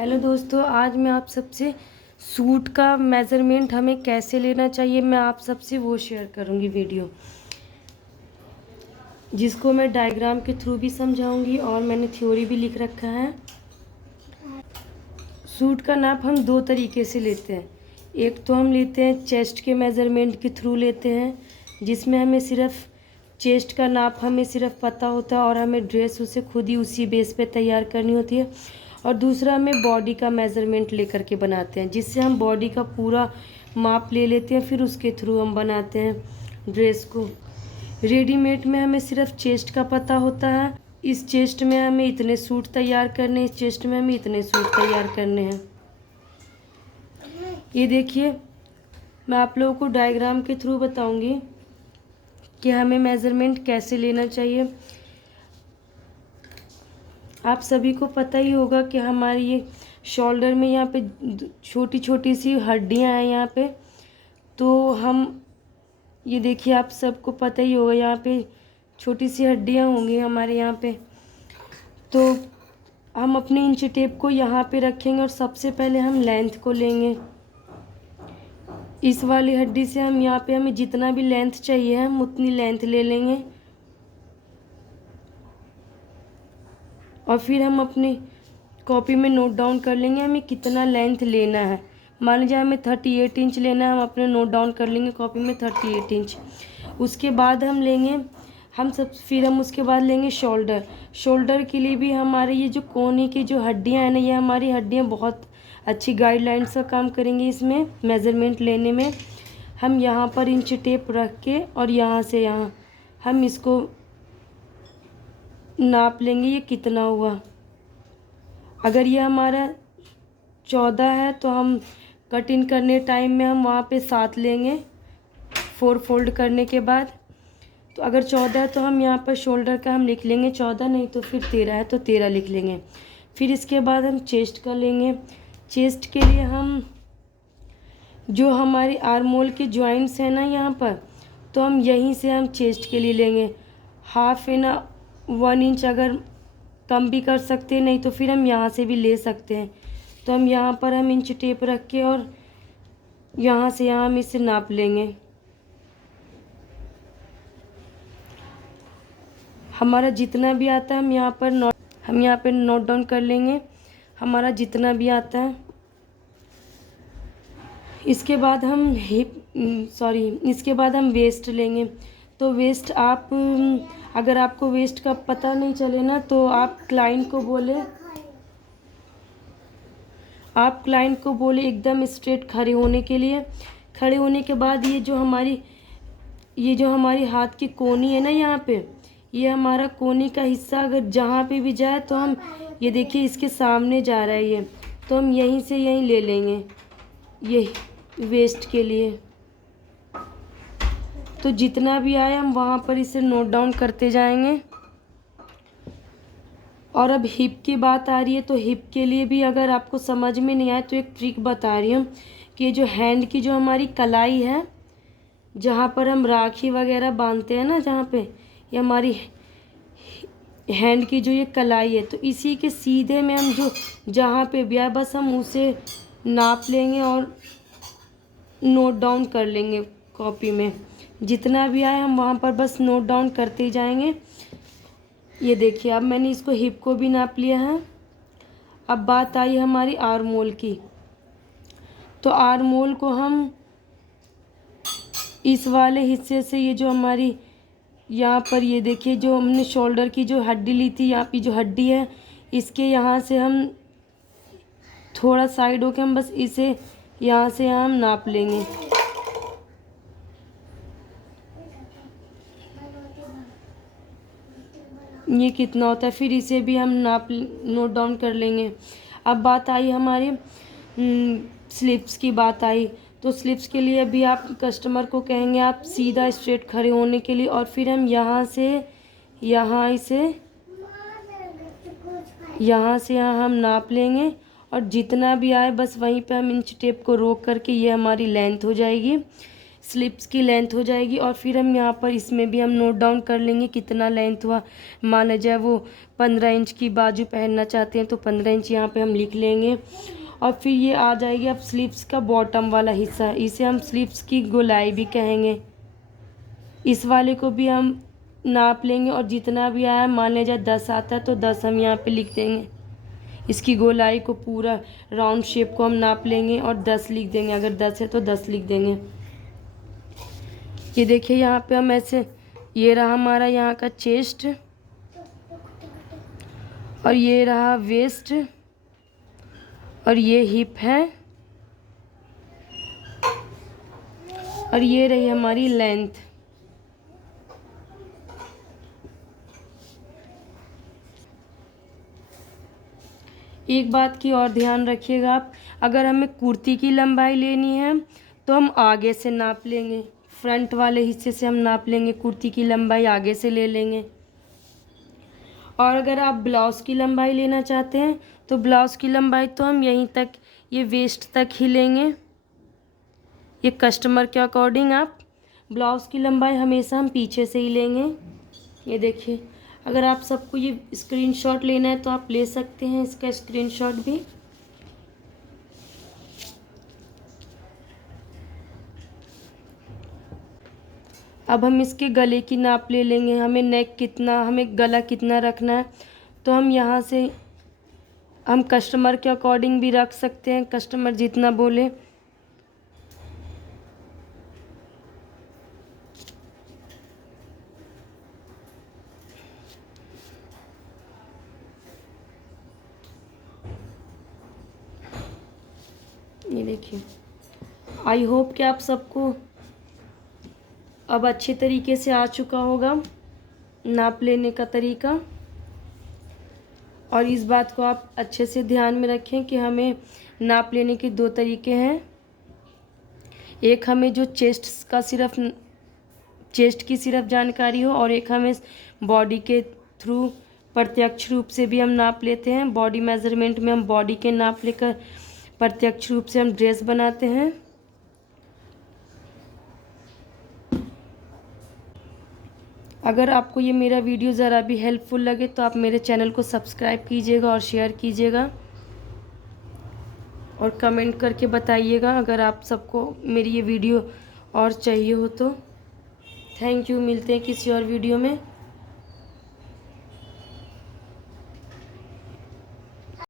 Hello दोस्तों, आज मैं आप सबसे सूट का मेज़रमेंट हमें कैसे लेना चाहिए मैं आप सबसे वो शेयर करूंगी वीडियो, जिसको मैं डायग्राम के थ्रू भी समझाऊंगी और मैंने थ्योरी भी लिख रखा है। सूट का नाप हम दो तरीके से लेते हैं। एक तो हम लेते हैं चेस्ट के मेज़रमेंट के थ्रू लेते हैं, जिसमें हमें सिर्फ चेस्ट का नाप हमें सिर्फ पता होता है और हमें ड्रेस उसे खुद ही उसी बेस पे तैयार करनी होती है। और दूसरा हमें बॉडी का मेज़रमेंट लेकर के बनाते हैं, जिससे हम बॉडी का पूरा माप ले लेते हैं, फिर उसके थ्रू हम बनाते हैं ड्रेस को। रेडीमेड में हमें सिर्फ चेस्ट का पता होता है, इस चेस्ट में हमें इतने सूट तैयार करने, इस चेस्ट में हमें इतने सूट तैयार करने हैं। ये देखिए, मैं आप लोगों को डायग्राम के थ्रू बताऊंगी कि हमें मेज़रमेंट कैसे लेना चाहिए। आप सभी को पता ही होगा कि हमारी ये शोल्डर में यहाँ पे छोटी छोटी सी हड्डियाँ हैं यहाँ पे, तो हम ये देखिए, आप सबको पता ही होगा यहाँ पे छोटी सी हड्डियाँ होंगी हमारे यहाँ पे। तो हम अपने इंच टेप को यहाँ पे रखेंगे और सबसे पहले हम लेंथ को लेंगे। इस वाली हड्डी से हम यहाँ पे हमें जितना भी लेंथ चाहिए हम उतनी लेंथ ले लेंगे और फिर हम अपनी कॉपी में नोट डाउन कर लेंगे हमें कितना लेंथ लेना है। मान लीजिए हमें 38 इंच लेना है, हम अपने नोट डाउन कर लेंगे कॉपी में 38 इंच। उसके बाद हम लेंगे फिर हम उसके बाद लेंगे शोल्डर। शोल्डर के लिए भी हमारे ये जो कोहनी की जो हड्डियाँ हैं ना, ये हमारी हड्डियाँ बहुत अच्छी गाइडलाइंस का काम करेंगी इसमें मेज़रमेंट लेने में। हम यहाँ पर इंच टेप रख के और यहाँ से यहाँ हम इसको नाप लेंगे ये कितना हुआ। अगर ये हमारा 14 है तो हम कटिंग करने टाइम में हम वहाँ पे 7 लेंगे 4 फोल्ड करने के बाद। तो अगर 14 है तो हम यहाँ पर शोल्डर का हम लिख लेंगे 14, नहीं तो फिर 13 है तो 13 लिख लेंगे। फिर इसके बाद हम चेस्ट का लेंगे। चेस्ट के लिए हम जो हमारी आर्मोल के जॉइंट्स हैं ना यहाँ पर, तो हम यहीं से हम चेस्ट के लिए लेंगे 1 इंच, अगर कम भी कर सकते हैं, नहीं तो फिर हम यहाँ से भी ले सकते हैं। तो हम यहाँ पर हम इंच टेप रख के और यहाँ से यहाँ हम इसे नाप लेंगे। हमारा जितना भी आता है हम यहाँ पर नोट डाउन कर लेंगे हमारा जितना भी आता है। इसके बाद हम इसके बाद हम वेस्ट लेंगे। तो वेस्ट अगर आपको वेस्ट का पता नहीं चले ना, तो आप क्लाइंट को बोले एकदम स्ट्रेट खड़े होने के लिए। खड़े होने के बाद ये जो हमारी हाथ की कोनी है ना, यहाँ पे ये हमारा कोनी का हिस्सा अगर जहाँ पे भी जाए तो हम ये देखिए इसके सामने जा रहा है ये, तो हम यहीं से यहीं ले लेंगे ये वेस्ट के लिए। तो जितना भी आए हम वहाँ पर इसे नोट डाउन करते जाएंगे। और अब हिप की बात आ रही है, तो हिप के लिए भी अगर आपको समझ में नहीं आए तो एक ट्रिक बता रही हूँ कि ये जो हैंड की जो हमारी कलाई है, जहाँ पर हम राखी वगैरह बांधते हैं ना, जहाँ पे ये हमारी हैंड की जो ये कलाई है, तो इसी के सीधे में हम जो जहाँ पे भी आए बस हम उसे नाप लेंगे और नोट डाउन कर लेंगे कॉपी में। जितना भी आए हम वहाँ पर बस नोट डाउन करते ही जाएंगे। ये देखिए, अब मैंने इसको हिप को भी नाप लिया है। अब बात आई हमारी आर्मोल की। तो आर्मोल को हम इस वाले हिस्से से, ये जो हमारी यहाँ पर ये देखिए जो हमने शोल्डर की जो हड्डी ली थी, यहाँ की जो हड्डी है, इसके यहाँ से हम थोड़ा साइड होके हम बस इसे यहाँ से यहाँ हम नाप लेंगे। ये कितना होता है, फिर इसे भी हम नोट डाउन कर लेंगे। अब बात आई हमारी स्लिप्स की बात आई। तो स्लिप्स के लिए भी आप कस्टमर को कहेंगे आप सीधा स्ट्रेट खड़े होने के लिए, और फिर हम यहाँ से यहाँ हम नाप लेंगे और जितना भी आए बस वहीं पे हम इंच टेप को रोक करके ये हमारी लेंथ हो जाएगी। स्लीव्स की लेंथ हो जाएगी। और फिर हम यहाँ पर इसमें भी हम नोट डाउन कर लेंगे कितना लेंथ हुआ। मान लीजिए वो 15 इंच की बाजू पहनना चाहते हैं तो 15 इंच यहाँ पे हम लिख लेंगे। और फिर ये आ जाएगी अब स्लीव्स का बॉटम वाला हिस्सा, इसे हम स्लीव्स की गोलाई भी कहेंगे। इस वाले को भी हम नाप लेंगे और जितना भी आया, मान लीजिए 10 आता है तो 10 हम यहाँ पे लिख देंगे। इसकी गोलाई को पूरा राउंड शेप को हम नाप लेंगे और 10 लिख देंगे। अगर 10 है तो 10 लिख देंगे। ये देखिए यहाँ पे हम ऐसे, ये रहा हमारा यहाँ का चेस्ट और ये रहा वेस्ट और ये हिप है और ये रही हमारी लेंथ। एक बात की और ध्यान रखिएगा आप, अगर हमें कुर्ती की लंबाई लेनी है तो हम आगे से नाप लेंगे, फ्रंट वाले हिस्से से हम नाप लेंगे, कुर्ती की लंबाई आगे से ले लेंगे। और अगर आप ब्लाउज़ की लंबाई लेना चाहते हैं तो ब्लाउज़ की लंबाई तो हम यहीं तक, ये वेस्ट तक ही लेंगे। ये कस्टमर के अकॉर्डिंग आप ब्लाउज़ की लंबाई हमेशा हम पीछे से ही लेंगे। ये देखिए, अगर आप सबको ये स्क्रीनशॉट लेना है तो आप ले सकते हैं इसका स्क्रीनशॉट भी। अब हम इसके गले की नाप ले लेंगे, हमें नेक कितना, हमें गला कितना रखना है तो हम यहाँ से हम कस्टमर के अकॉर्डिंग भी रख सकते हैं, कस्टमर जितना बोले। ये देखिए, आई होप कि आप सबको अब अच्छे तरीके से आ चुका होगा नाप लेने का तरीका। और इस बात को आप अच्छे से ध्यान में रखें कि हमें नाप लेने के 2 तरीके हैं। एक हमें जो चेस्ट की सिर्फ जानकारी हो और एक हमें बॉडी के थ्रू प्रत्यक्ष रूप से भी हम नाप लेते हैं। बॉडी मेजरमेंट में हम बॉडी के नाप लेकर प्रत्यक्ष रूप से हम ड्रेस बनाते हैं। अगर आपको ये मेरा वीडियो ज़रा भी हेल्पफुल लगे तो आप मेरे चैनल को सब्सक्राइब कीजिएगा और शेयर कीजिएगा और कमेंट करके बताइएगा अगर आप सबको मेरी ये वीडियो और चाहिए हो तो। थैंक यू, मिलते हैं किसी और वीडियो में।